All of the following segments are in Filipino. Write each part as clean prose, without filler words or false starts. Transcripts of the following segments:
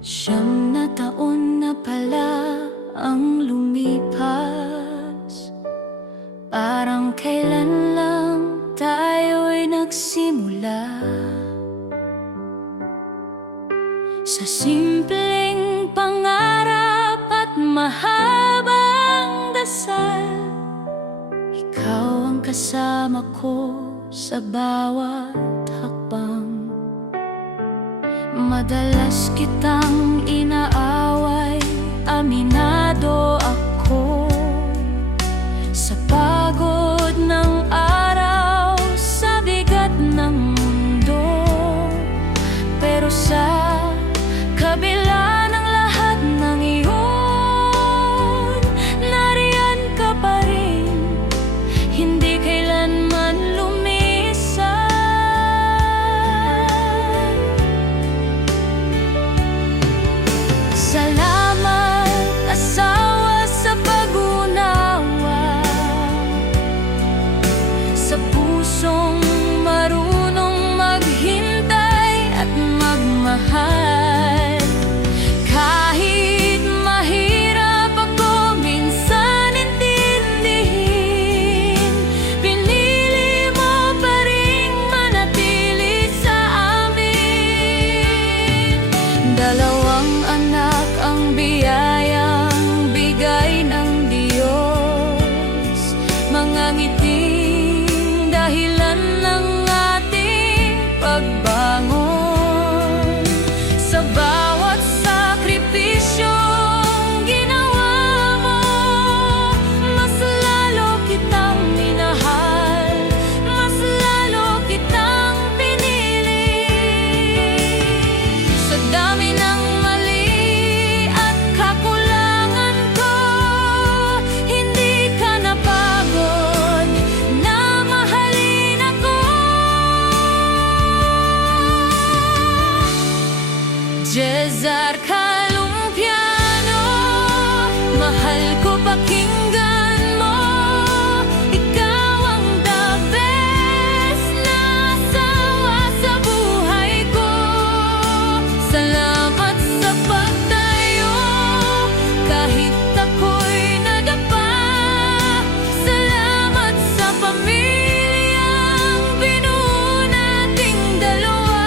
Siyam na taon na pala ang lumipas, parang kailan lang tayo'y nagsimula. Sa simpleng pangarap at mahabang dasal, ikaw ang kasama ko sa bawat hakbang. Madalas kitang inaaway, aminado ako, sa pagod ng araw, sa bigat ng mundo. Pero sa kabila ng lahat ng iyon, nariyan ka pa rin, hindi kailanman lumisan. Salamat, asawa, sa pag-unawa, sa pusong marunong maghintay at magmahal. Kahit mahirap ako minsan intindihin, pinili mo pa ring manatili sa amin. Dalawang anak ang biyayang bigay ng Diyos, mga ngiting dahilan ng ating pagbangon. Sa bawat sakripisyong ginawa mo, mas lalo kitang minahal, mas lalo kitang pinili. Sa dami ng mali at kakulangan ko, hindi ka napagod na mahalin ako. Cesar Columpiano, mahal ko, pakinggan mo. Ikaw ang the best na asawa sa buhay ko. Salamat sa pagtayo, kahit ako'y nadapa. Salamat sa pamilyang binuo nating dalawa.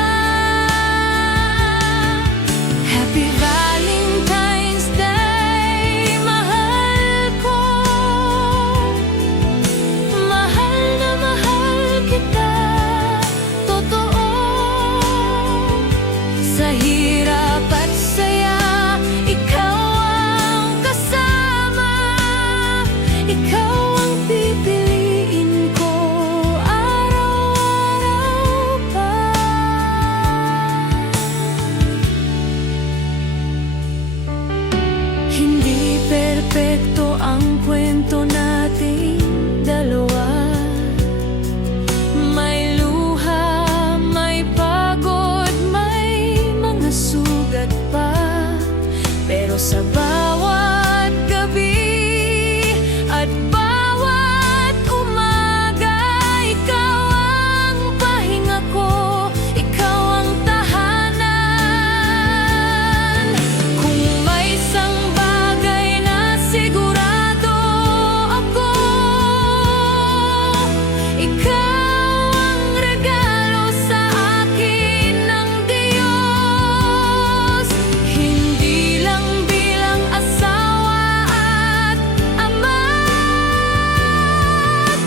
Happy Valentine's Day, mahal ko. Mahal na mahal kita, totoo. Sa hirap at saya, ikaw ang kasama. Ikaw ang pipiliin ko araw-araw pa. Hindi perpekto ang kwento nating dalawa. May luha, may pagod, may mga sugat pa. Pero sa bawat gabi at bawat umaga, ikaw ang pahinga ko, ikaw ang tahanan. Kung may isang bagay na sigurado ako, ikaw ang regalo sa akin ng Diyos. Hindi lang bilang asawa at ama,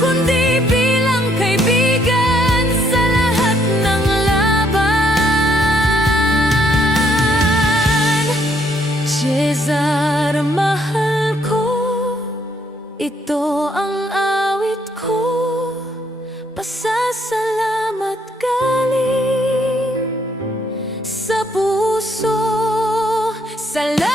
kundi bilang kaibigan sa lahat ng laban. Cesar, mahal ko, ito ang awit ko, pasasalamat galing sa puso. Salamat.